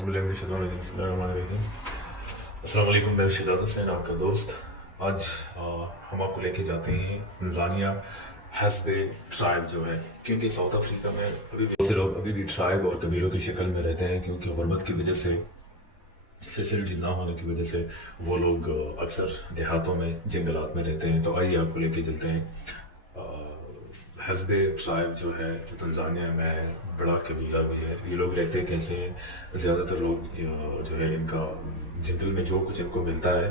अस्सलाम वालेकुम, मैं शहजाद हुसैन आपका दोस्त। आज हम आपको लेके जाते हैं तंजानिया हस्बे ट्राइब जो है, क्योंकि साउथ अफ्रीका में अभी बहुत से लोग अभी भी ट्राइब और कबीलों की शक्ल में रहते हैं, क्योंकि गुर्बत की वजह से, फैसिलिटीज़ ना होने की वजह से वो लोग अक्सर देहातों में जंगलात में रहते हैं। तो आइए आपको लेके चलते हैं। हस्बे ट्राइब जो है, जो तंजानिया में है, बड़ा कबीला भी है। ये लोग रहते कैसे हैं? ज़्यादातर लोग जो है इनका जंगल में जो कुछ इनको मिलता है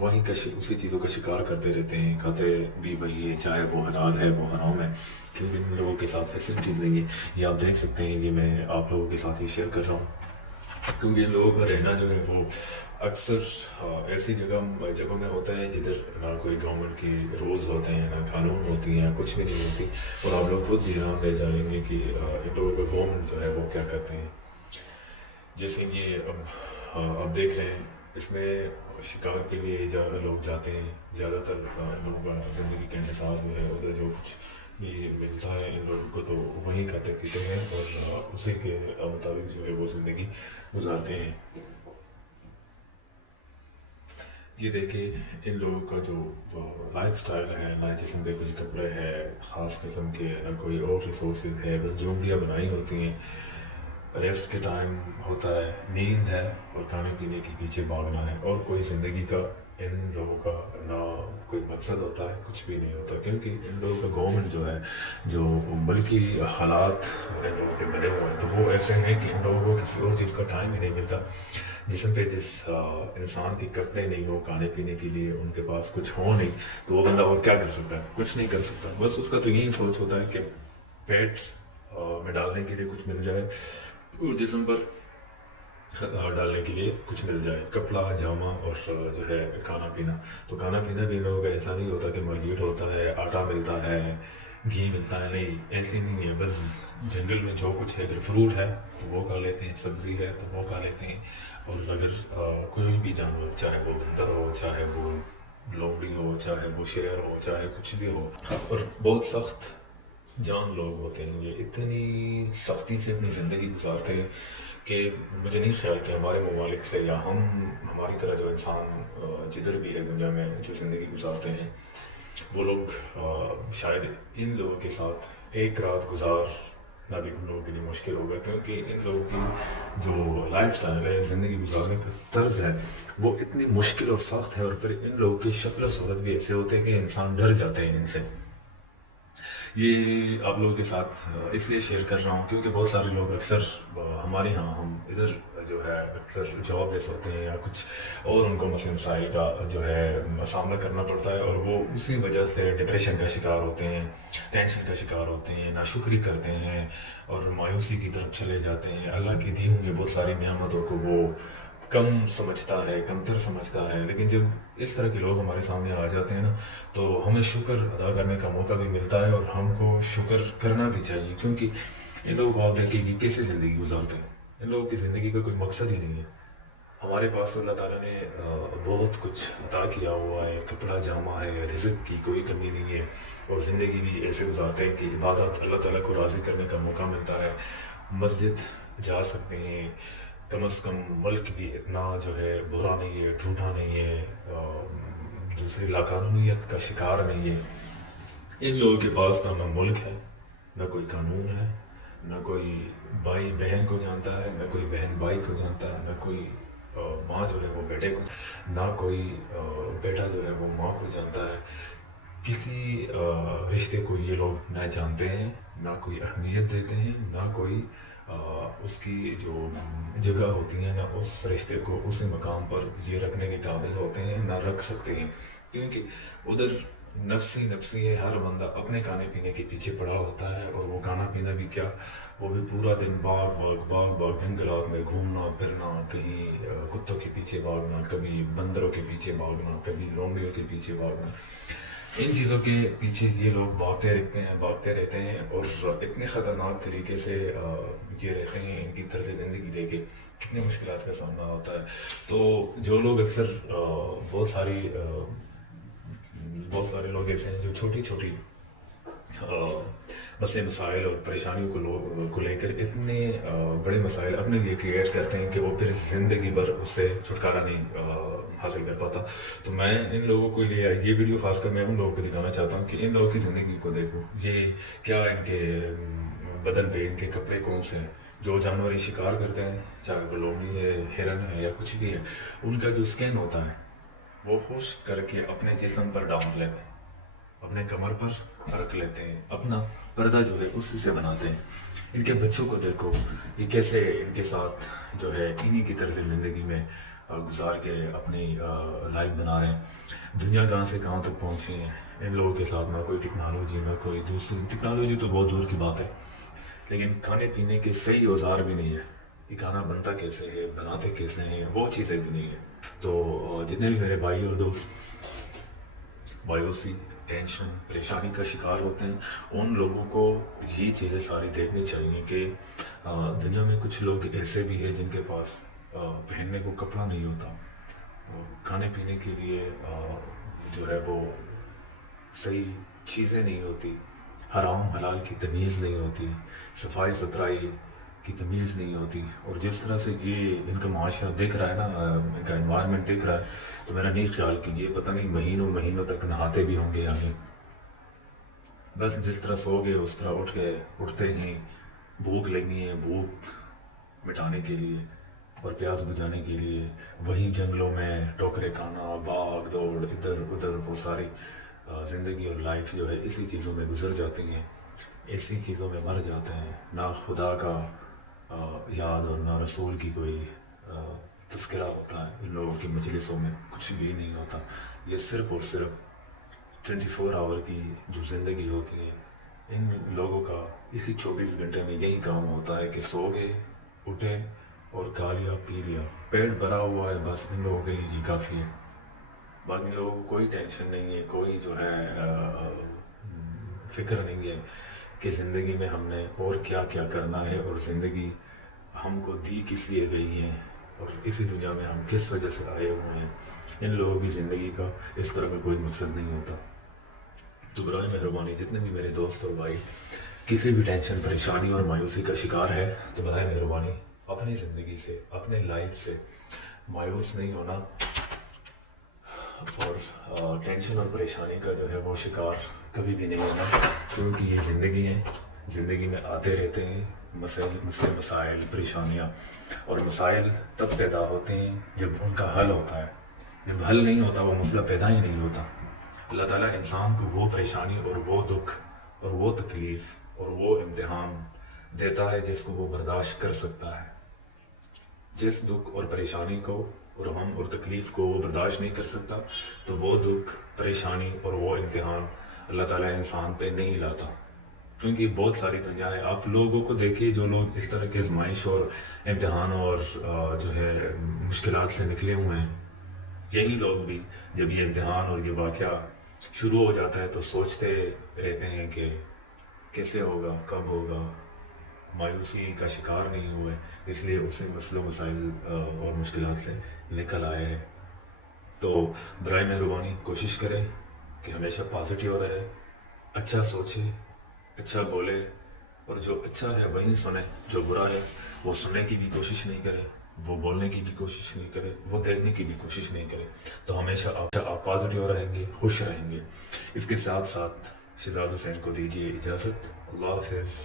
वहीं का उसी चीज़ों का शिकार करते रहते हैं, खाते भी वही है, चाहे वो हलाल है वो हराम है, क्योंकि इन लोगों के साथ फैसिलिटीज़ नहीं है। ये आप देख सकते हैं कि मैं आप लोगों के साथ ये शेयर कर रहा हूँ, क्योंकि इन लोगों का रहना जो है वो अक्सर ऐसी जगहों में होता है जिधर ना कोई गवर्नमेंट की रूल्स होते हैं, ना कानून होती हैं, कुछ भी नहीं होती। और आप लोग खुद भी हैरान रह जाएंगे कि इन लोगों का गवर्नमेंट जो है वो क्या करते हैं। जैसे कि अब देख रहे हैं, इसमें शिकार के लिए लोग जाते हैं। ज़्यादातर लोग ज़िंदगी का हिसाब जो है उधर जो कुछ भी मिलता है इन लोगों को तो वहीं खाते पीते हैं और उसी के मुताबिक जो है वो ज़िंदगी गुजारते हैं। ये देखिए इन लोगों का जो लाइफ स्टाइल है, ना जिसम पे कुछ कपड़े हैं ख़ास किस्म के, ना कोई और रिसोर्सेज है, बस झोंपड़ियाँ बनाई होती हैं। रेस्ट के टाइम होता है, नींद है और खाने पीने के पीछे भागना है, और कोई ज़िंदगी का इन लोगों का ना कोई मकसद होता है, कुछ भी नहीं होता। क्योंकि इन लोगों का गवर्नमेंट जो है, जो मुल्की हालात इन लोगों के बने हुए हैं, तो वो ऐसे हैं कि इन लोगों को किसी और चीज़ का टाइम ही नहीं मिलता। जिसम पे जिस इंसान के कपड़े नहीं हो, खाने पीने के लिए उनके पास कुछ हो नहीं, तो वो बंदा और क्या कर सकता है? कुछ नहीं कर सकता। बस उसका तो यही सोच होता है कि पेट्स में डालने के लिए कुछ मिल जाए और जिस्म पर डालने के लिए कुछ मिल जाए, कपड़ा जामा और जो है खाना पीना। तो खाना पीना भी इन लोगों का ऐसा नहीं होता कि मार्केट होता है, आटा मिलता है, घी मिलता है, नहीं, ऐसी नहीं है। बस जंगल में जो कुछ है, अगर फ्रूट है तो वो खा लेते हैं, सब्ज़ी है तो वो खा लेते हैं। और अगर कोई भी जानवर, चाहे वो बंदर हो, चाहे वो लोमड़ी हो, चाहे वो शेर हो, चाहे कुछ भी हो, और बहुत सख्त जान लोग होते हैं। ये इतनी सख्ती से अपनी ज़िंदगी गुजारते हैं कि मुझे नहीं ख्याल कि हमारे ममालिक से या हम हमारी तरह जो इंसान जिधर भी है दुनिया में जो ज़िंदगी गुजारते हैं, वो लोग शायद इन लोगों के साथ एक रात गुजारना भी उन लोगों के लिए मुश्किल होगा। क्योंकि इन लोगों की जो लाइफ स्टाइल है, ज़िंदगी गुजारने का तर्ज है, वो इतनी मुश्किल और सख्त है। और फिर इन लोगों की शक्ल सूरत भी ऐसे होते हैं कि इंसान डर जाते हैं इनसे। ये आप लोगों के साथ इसलिए शेयर कर रहा हूँ क्योंकि बहुत सारे लोग अक्सर हमारे यहाँ, हम इधर जो है अक्सर जॉबलेस होते हैं या कुछ और उनको मसले मसाइल का जो है सामना करना पड़ता है, और वो उसी वजह से डिप्रेशन का शिकार होते हैं, टेंशन का शिकार होते हैं, नाशुक्री करते हैं और मायूसी की तरफ चले जाते हैं। अल्लाह की दी हुई बहुत सारी नियामतों को वो कम समझता है, कमतर समझता है। लेकिन जब इस तरह के लोग हमारे सामने आ जाते हैं ना, तो हमें शुक्र अदा करने का मौका भी मिलता है और हमको शुक्र करना भी चाहिए। क्योंकि इन लोगों को आप देखें कि कैसे ज़िंदगी गुजारते हैं, इन लोगों की ज़िंदगी का कोई मकसद ही नहीं है। हमारे पास तो अल्लाह ताला ने बहुत कुछ अता किया हुआ है, कपड़ा जामा है, रिज़्क़ की कोई कमी नहीं है, और ज़िंदगी भी ऐसे गुजारते हैं कि इबादत अल्लाह ताला को राज़ी करने का मौका मिलता है। मस्जिद जा सकते हैं, कम अज़ कम मुल्क भी इतना जो है बुरा नहीं है, झूठा नहीं है, दूसरी लाकानूनियत का शिकार नहीं है। इन लोगों के पास ना मुल्क है, ना कोई कानून है, ना कोई भाई बहन को जानता है, ना कोई बहन भाई को जानता है, ना कोई माँ जो है वो बेटे को, ना कोई बेटा जो है वो माँ को जानता है। किसी रिश्ते को ये लोग ना जानते हैं, ना कोई अहमियत देते हैं, ना कोई अ, उसकी जो जगह होती है, ना उस रिश्ते को उसी मकाम पर ये रखने के काबिल होते हैं, ना रख सकते हैं। क्योंकि उधर नफसी नफसी है, हर बंदा अपने खाने पीने के पीछे पड़ा होता है। और वो खाना पीना भी क्या, वो भी पूरा दिन बाग बाग जंगलात में घूमना फिरना, कहीं कुत्तों के पीछे भागना, कभी बंदरों के पीछे भागना, कभी लोमड़ियों के पीछे भागना। इन चीज़ों के पीछे ये लोग भागते रहते हैं और इतने ख़तरनाक तरीके से ये रहते हैं। इनकी तरह से ज़िंदगी देके कितनी मुश्किलात का सामना होता है। तो जो लोग अक्सर बहुत सारे लोग ऐसे हैं जो छोटी छोटी مسئلے مسائل اور پریشانیوں کو لے کر اتنے بڑے مسائل اپنے لیے کریٹ کرتے ہیں کہ وہ پھر زندگی بھر اس سے چھٹکارا نہیں حاصل کر پاتا. تو میں ان لوگوں کے لیے یہ ویڈیو خاص کر میں ان لوگوں کو دکھانا چاہتا ہوں کہ ان لوگوں کی زندگی کو دیکھو. یہ کیا ان کے بدن پہ ان کے کپڑے کون سے ہیں. جو جانوری شکار کرتے ہیں, چاہے وہ لومڑی ہے, ہرن ہے یا کچھ بھی ہے, ان کا جو اسکن ہوتا ہے وہ خشک کر کے اپنے جسم پر ڈال لیتے ہیں, اپنے کمر پر رکھ لیتے ہیں, اپنا پردہ جو ہے اسی سے بناتے ہیں. ان کے بچوں کو دیکھو, یہ کیسے ان کے ساتھ جو ہے انہی کی طرز زندگی میں گزار کے اپنی لائف بنا رہے ہیں. دنیا کہاں سے کہاں تک پہنچی ہے. ان لوگوں کے ساتھ نہ کوئی ٹیکنالوجی, نہ کوئی دوسری ٹیکنالوجی تو بہت دور کی بات ہے, لیکن کھانے پینے کے صحیح اوزار بھی نہیں ہے. یہ کھانا بنتا کیسے ہے, بناتے کیسے ہیں, وہ چیزیں بھی نہیں ہے. تو جتنے بھی میرے بھائی اور دوست مایوسی, ٹینشن, پریشانی کا شکار ہوتے ہیں, ان لوگوں کو یہ چیزیں ساری دیکھنی چاہیے کہ دنیا میں کچھ لوگ ایسے بھی ہیں جن کے پاس پہننے کو کپڑا نہیں ہوتا, کھانے پینے کے لیے جو ہے وہ صحیح چیزیں نہیں ہوتی, حرام حلال کی تمیز نہیں ہوتی, صفائی ستھرائی کی تمیز نہیں ہوتی. اور جس طرح سے یہ ان کا معاشرہ دیکھ رہا ہے نا, ان کا انوائرمنٹ دیکھ رہا ہے, تو میرا نہیں خیال کہ یہ پتہ نہیں مہینوں مہینوں تک نہاتے بھی ہوں گے یا نہیں. بس جس طرح سو گئے اس طرح اٹھتے ہی بھوک لگی ہے, بھوک مٹانے کے لیے اور پیاس بجھانے کے لیے وہیں جنگلوں میں ٹوکرے کھانا, بھاگ دوڑ ادھر ادھر, وہ ساری زندگی اور لائف جو ہے اسی چیزوں میں گزر جاتی ہیں, ایسی چیزوں میں مر جاتے ہیں. نہ خدا کا یاد اور نہ رسول کی کوئی تذکرہ ہوتا ہے. ان لوگوں کی مجلسوں میں کچھ بھی نہیں ہوتا. یہ صرف اور صرف 24 آور کی جو زندگی ہوتی ہے, ان لوگوں کا اسی 24 گھنٹے میں یہی کام ہوتا ہے کہ سو گئے, اٹھے اور کھا لیا, پی لیا, پیٹ بھرا ہوا ہے, بس ان لوگوں کے لیے یہ کافی ہے. باقی لوگوں کو کوئی ٹینشن نہیں ہے, کوئی جو ہے فکر نہیں ہے کہ زندگی میں ہم نے اور کیا کیا کرنا ہے, اور زندگی ہم کو دی کس لیے گئی ہے, اور اسی دنیا میں ہم کس وجہ سے آئے ہوئے ہیں. ان لوگوں کی زندگی کا اس طرح کا کوئی مقصد نہیں ہوتا. تو برائے مہربانی جتنے بھی میرے دوست اور بھائی کسی بھی ٹینشن, پریشانی اور مایوسی کا شکار ہے, تو برائے مہربانی اپنی زندگی سے, اپنے لائف سے مایوس نہیں ہونا, اور ٹینشن اور پریشانی کا جو ہے وہ شکار کبھی بھی نہیں ہونا. کیونکہ یہ زندگی ہے, زندگی میں آتے رہتے ہیں مسئلے مسائل, پریشانیاں, اور مسائل تب پیدا ہوتے ہیں جب ان کا حل ہوتا ہے. جب حل نہیں ہوتا وہ مسئلہ پیدا ہی نہیں ہوتا. اللہ تعالیٰ انسان کو وہ پریشانی اور وہ دکھ اور وہ تکلیف اور وہ امتحان دیتا ہے جس کو وہ برداشت کر سکتا ہے. جس دکھ اور پریشانی کو اور غم اور تکلیف کو وہ برداشت نہیں کر سکتا, تو وہ دکھ, پریشانی اور وہ امتحان اللہ تعالیٰ انسان پہ نہیں لاتا. کیونکہ بہت ساری دنیا ہے. آپ لوگوں کو دیکھیے جو لوگ اس طرح کے آزمائش اور امتحان اور جو ہے مشکلات سے نکلے ہوئے ہیں, یہی لوگ بھی جب یہ امتحان اور یہ واقعہ شروع ہو جاتا ہے تو سوچتے رہتے ہیں کہ کیسے ہوگا, کب ہوگا. مایوسی کا شکار نہیں ہوئے, اس لیے اسے مسئلوں مسائل اور مشکلات سے نکل آئے ہیں. تو برائے مہربانی کوشش کریں کہ ہمیشہ پازیٹیو رہے, اچھا سوچے, اچھا بولے, اور جو اچھا ہے وہی سنیں, جو برا ہے وہ سننے کی بھی کوشش نہیں کرے, وہ بولنے کی بھی کوشش نہیں کرے, وہ دیکھنے کی بھی کوشش نہیں کرے. تو ہمیشہ آپ پازیٹیو رہیں گے, خوش رہیں گے. اس کے ساتھ ساتھ شہزاد حسین کو دیجیے اجازت. اللہ حافظ.